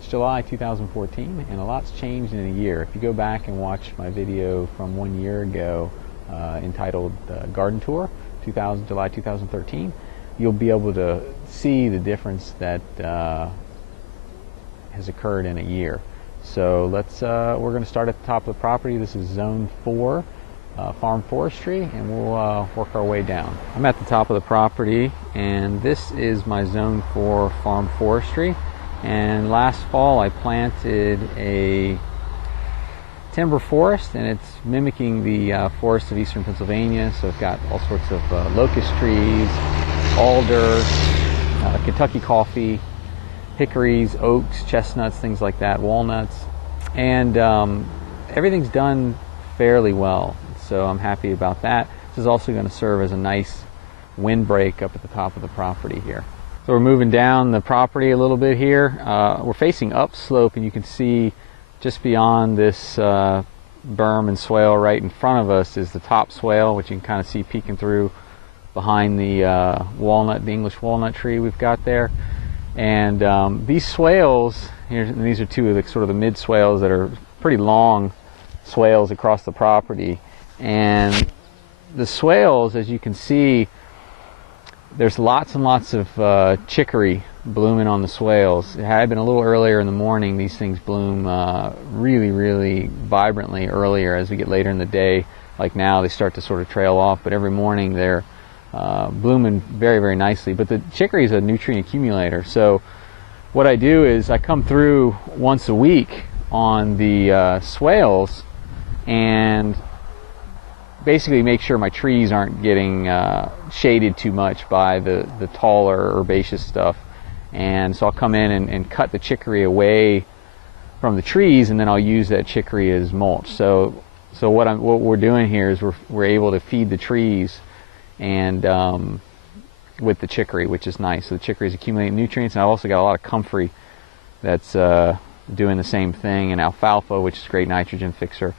It's July 2014 and a lot's changed in a year. If you go back and watch my video from 1 year ago entitled Garden Tour July 2013, you'll be able to see the difference that has occurred in a year. So we're going to start at the top of the property. This is Zone 4, Farm Forestry, and we'll work our way down. I'm at the top of the property, and this is my Zone 4 Farm Forestry. And last fall I planted a timber forest, and it's mimicking the forests of eastern Pennsylvania. So I've got all sorts of locust trees, alder, Kentucky coffee, hickories, oaks, chestnuts, things like that, walnuts, and everything's done fairly well. So I'm happy about that. This is also going to serve as a nice windbreak up at the top of the property here. So we're moving down the property a little bit here. We're facing upslope, and you can see just beyond this berm and swale right in front of us is the top swale, which you can kind of see peeking through behind the the English walnut tree we've got there. And these swales, these are two of the sort of the mid swales that are pretty long swales across the property. And the swales, as you can see, there's lots and lots of chicory blooming on the swales. It had been a little earlier in the morning. These things bloom really, really vibrantly earlier. As we get later in the day, like now, they start to sort of trail off, but every morning they're blooming very, very nicely. But the chicory is a nutrient accumulator. So what I do is I come through once a week on the swales and basically make sure my trees aren't getting shaded too much by the taller herbaceous stuff. And so I'll come in and cut the chicory away from the trees, and then I'll use that chicory as mulch. So what we're doing here is we're able to feed the trees and with the chicory, which is nice. So the chicory is accumulating nutrients, and I've also got a lot of comfrey that's doing the same thing, and alfalfa, which is a great nitrogen fixer.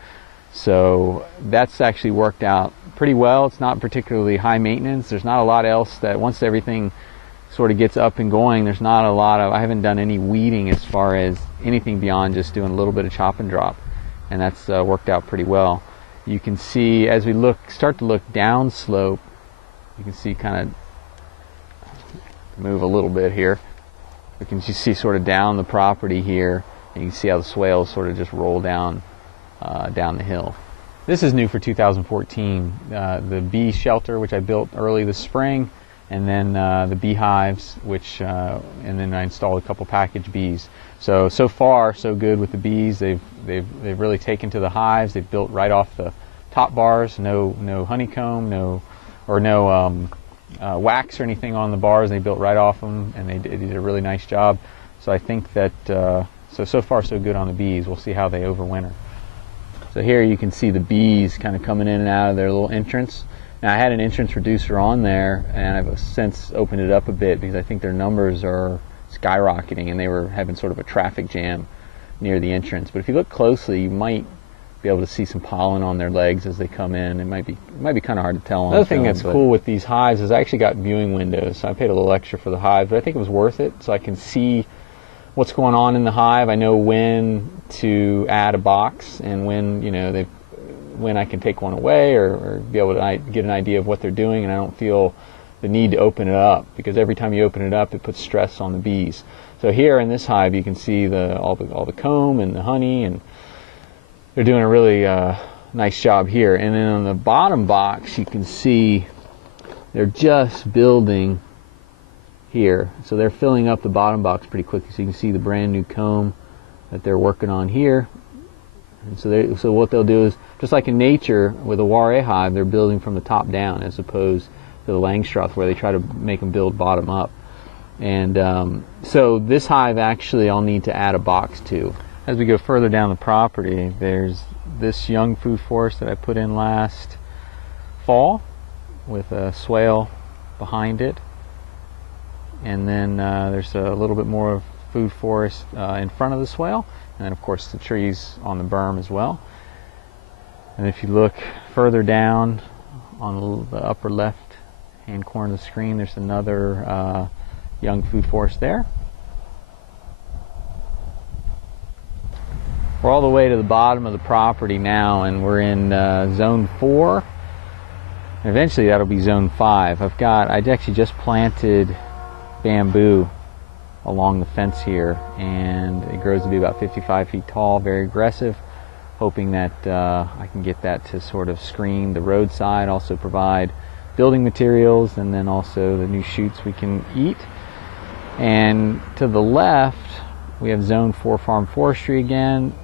So that's actually worked out pretty well. It's not particularly high maintenance. There's not a lot else that, once everything sort of gets up and going, there's not a lot of, I haven't done any weeding as far as anything beyond just doing a little bit of chop and drop, and that's worked out pretty well. You can see as we start to look down slope, you can see kind of move a little bit here. You can just see sort of down the property here, and you can see how the swales sort of just roll down the hill. This is new for 2014. The bee shelter, which I built early this spring, and then the beehives, and then I installed a couple package bees. So far so good with the bees. They've really taken to the hives. They've built right off the top bars. No honeycomb, no wax or anything on the bars. They built right off them, and they did a really nice job. So I think that so far so good on the bees. We'll see how they overwinter. So here you can see the bees kind of coming in and out of their little entrance. Now I had an entrance reducer on there, and I've since opened it up a bit because I think their numbers are skyrocketing, and they were having sort of a traffic jam near the entrance. But if you look closely, you might be able to see some pollen on their legs as they come in. It might be kind of hard to tell on Another film, thing that's cool with these hives is I actually got viewing windows. So I paid a little extra for the hive, but I think it was worth it, so I can see what's going on in the hive. I know when to add a box, and when I can take one away, or be able to get an idea of what they're doing, and I don't feel the need to open it up, because every time you open it up it puts stress on the bees. So here in this hive you can see all the comb and the honey, and they're doing a really nice job here. And then on the bottom box you can see they're just building here. So they're filling up the bottom box pretty quickly. So you can see the brand new comb that they're working on here. And so what they'll do is, just like in nature with a Ware hive, they're building from the top down as opposed to the Langstroth, where they try to make them build bottom up. And so this hive actually I'll need to add a box to. As we go further down the property, there's this young food forest that I put in last fall with a swale behind it. And then there's a little bit more of food forest in front of the swale, and then of course the trees on the berm as well. And if you look further down on the upper left hand corner of the screen, there's another young food forest there. We're all the way to the bottom of the property now, and we're in zone 4. Eventually that'll be zone 5. I actually just planted bamboo along the fence here, and it grows to be about 55 feet tall, very aggressive, hoping that I can get that to sort of screen the roadside, also provide building materials, and then also the new shoots we can eat. And to the left we have zone 4 farm forestry again.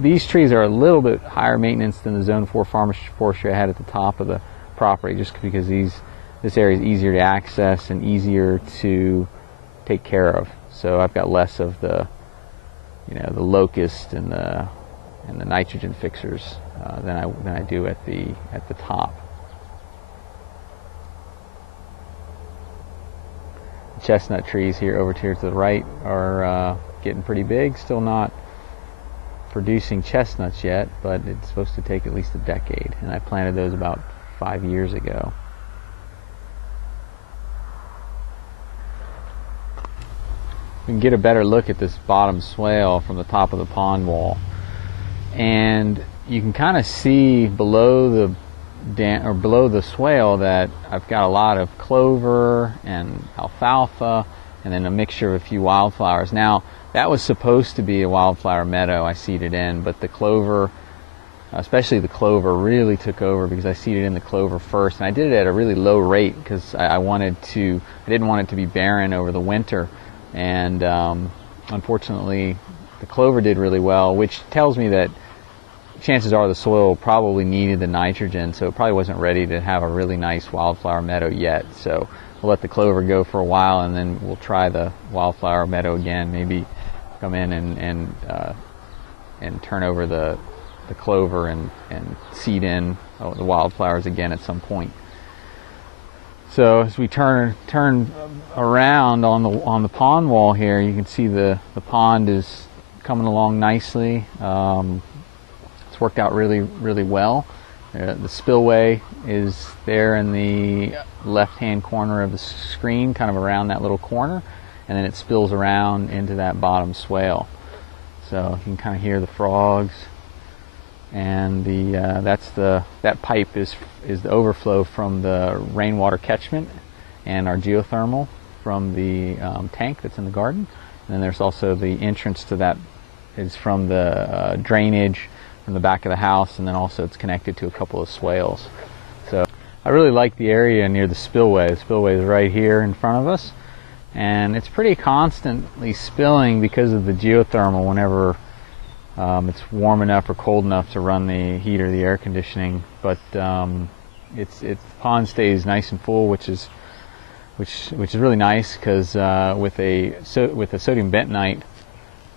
These trees are a little bit higher maintenance than the zone 4 farm forestry I had at the top of the property, just because this area is easier to access and easier to take care of. So I've got less of the locust and the nitrogen fixers than I do at the top. The chestnut trees over here to the right are getting pretty big. Still not producing chestnuts yet, but it's supposed to take at least a decade, and I planted those about 5 years ago. We can get a better look at this bottom swale from the top of the pond wall, and you can kind of see below the swale that I've got a lot of clover and alfalfa, and then a mixture of a few wildflowers. Now, that was supposed to be a wildflower meadow I seeded in, but the clover, especially the clover, really took over because I seeded in the clover first, and I did it at a really low rate because I didn't want it to be barren over the winter. And unfortunately, the clover did really well, which tells me that chances are the soil probably needed the nitrogen, so it probably wasn't ready to have a really nice wildflower meadow yet. So we'll let the clover go for a while, and then we'll try the wildflower meadow again. Maybe come in and turn over the clover and seed in the wildflowers again at some point. So as we turn around on the pond wall here, you can see the pond is coming along nicely. It's worked out really, really well. The spillway is there in the left-hand corner of the screen, kind of around that little corner, and then it spills around into that bottom swale. So you can kind of hear the frogs, and that pipe is the overflow from the rainwater catchment and our geothermal from the tank that's in the garden. And then there's also the entrance to that is from the drainage from the back of the house, and then also it's connected to a couple of swales. So I really like the area near the spillway. The spillway is right here in front of us, and it's pretty constantly spilling because of the geothermal whenever it's warm enough or cold enough to run the heater, the air conditioning. But the pond stays nice and full, which is really nice, because with a sodium bentonite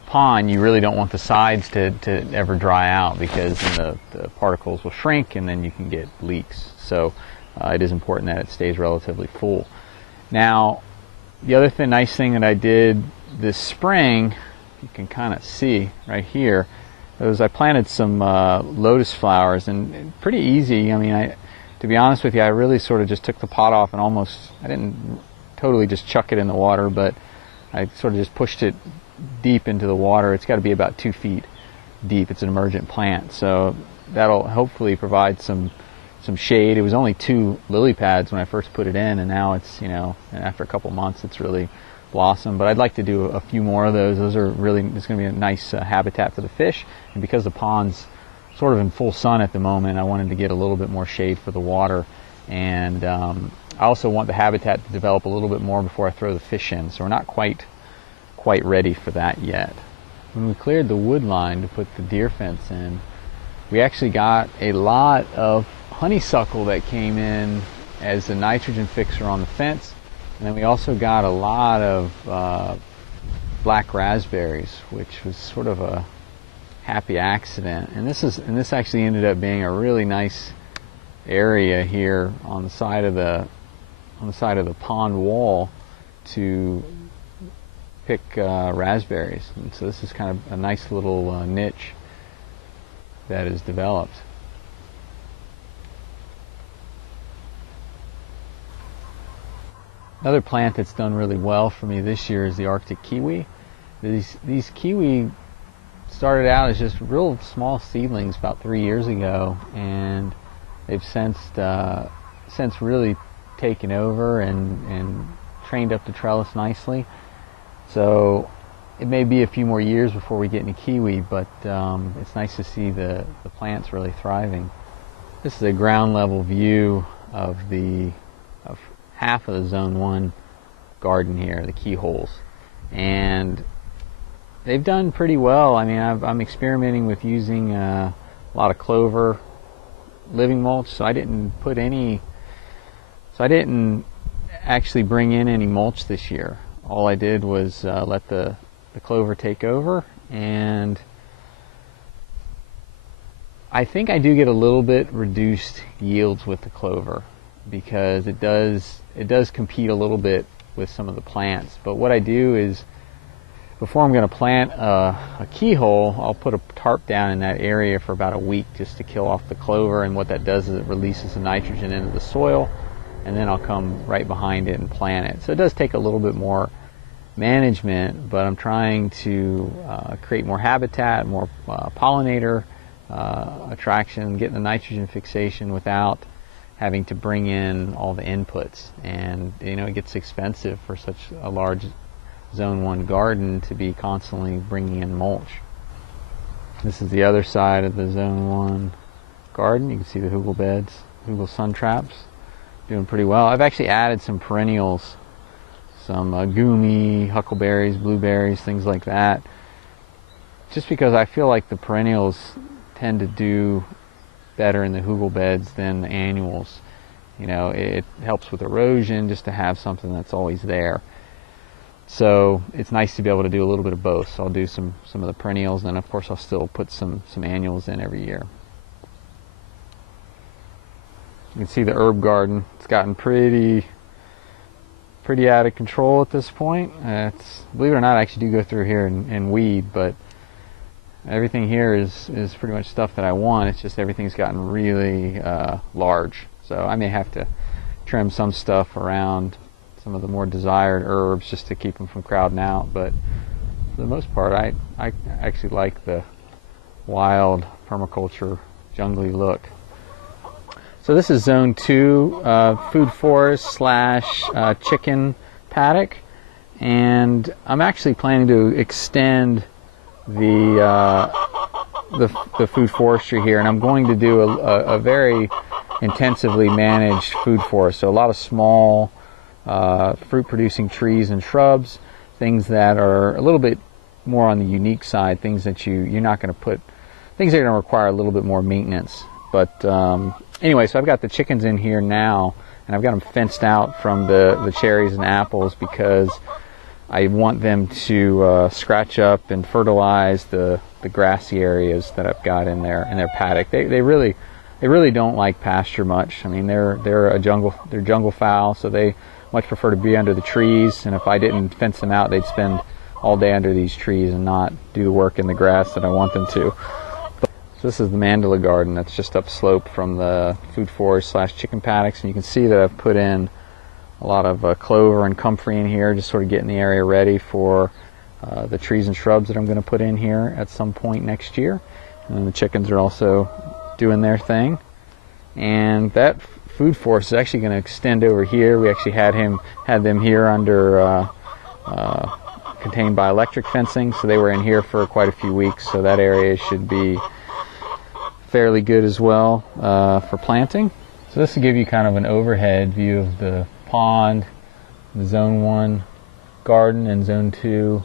pond, you really don't want the sides to ever dry out, because then the particles will shrink and then you can get leaks. So it is important that it stays relatively full. Now, the other nice thing that I did this spring, you can kind of see right here, is I planted some lotus flowers, and pretty easy. I mean, to be honest with you, I really sort of just took the pot off and I didn't totally just chuck it in the water, but I sort of just pushed it deep into the water. It's got to be about 2 feet deep. It's an emergent plant, so that'll hopefully provide some shade. It was only 2 lily pads when I first put it in, and now it's, after a couple months, it's really blossomed. But I'd like to do a few more of those. It's going to be a nice habitat for the fish, and because the pond's sort of in full sun at the moment, I wanted to get a little bit more shade for the water, and I also want the habitat to develop a little bit more before I throw the fish in, so we're not quite ready for that yet. When we cleared the wood line to put the deer fence in, we actually got a lot of honeysuckle that came in as a nitrogen fixer on the fence, and then we also got a lot of black raspberries, which was sort of a happy accident. And this actually ended up being a really nice area here on the side of the pond wall to pick raspberries. And so this is kind of a nice little niche that is developed. Another plant that's done really well for me this year is the Arctic kiwi. These kiwi started out as just real small seedlings about 3 years ago, and they've since really taken over and trained up the trellis nicely. So it may be a few more years before we get any kiwi, but it's nice to see the plants really thriving. This is a ground level view of half of the Zone 1 garden here, the keyholes. And they've done pretty well. I mean, I'm experimenting with using a lot of clover living mulch, so I didn't actually bring in any mulch this year. All I did was let the clover take over, and I think I do get a little bit reduced yields with the clover because it does compete a little bit with some of the plants. But what I do is, before I'm going to plant a keyhole, I'll put a tarp down in that area for about a week just to kill off the clover, and what that does is it releases the nitrogen into the soil, and then I'll come right behind it and plant it. So it does take a little bit more management, but I'm trying to create more habitat, more pollinator attraction, getting the nitrogen fixation without having to bring in all the inputs. And it gets expensive for such a large Zone 1 garden to be constantly bringing in mulch. This is the other side of the Zone 1 garden. You can see the hugel beds, hugel sun traps, doing pretty well. I've actually added some perennials, some gumi, huckleberries, blueberries, things like that, just because I feel like the perennials tend to do better in the hugel beds than the annuals. It helps with erosion just to have something that's always there. So it's nice to be able to do a little bit of both. So I'll do some of the perennials, and of course I'll still put some annuals in every year. You can see the herb garden. It's gotten pretty out of control at this point. Believe it or not, I actually do go through here and weed, but everything here is pretty much stuff that I want. It's just everything's gotten really large. So I may have to trim some stuff around some of the more desired herbs just to keep them from crowding out. But for the most part, I actually like the wild permaculture jungly look. So this is Zone 2, food forest / chicken paddock, and I'm actually planning to extend the food forestry here, and I'm going to do a very intensively managed food forest. So a lot of small fruit-producing trees and shrubs, things that are a little bit more on the unique side, things that you're not going to put, things that are going to require a little bit more maintenance. But anyway, so I've got the chickens in here now, and I've got them fenced out from the cherries and apples because I want them to scratch up and fertilize the grassy areas that I've got in their paddock. They really don't like pasture much. I mean, they're jungle fowl, so they much prefer to be under the trees. And if I didn't fence them out, they'd spend all day under these trees and not do the work in the grass that I want them to. So this is the mandala garden that's just upslope from the food forest / chicken paddocks, and you can see that I've put in a lot of clover and comfrey in here, just sort of getting the area ready for the trees and shrubs that I'm going to put in here at some point next year. And then the chickens are also doing their thing. And that food forest is actually going to extend over here. We actually had them here under contained by electric fencing, so they were in here for quite a few weeks. So that area should be fairly good as well for planting. So this will give you kind of an overhead view of the pond, the Zone 1 garden, and Zone 2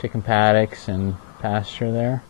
chicken paddocks and pasture there.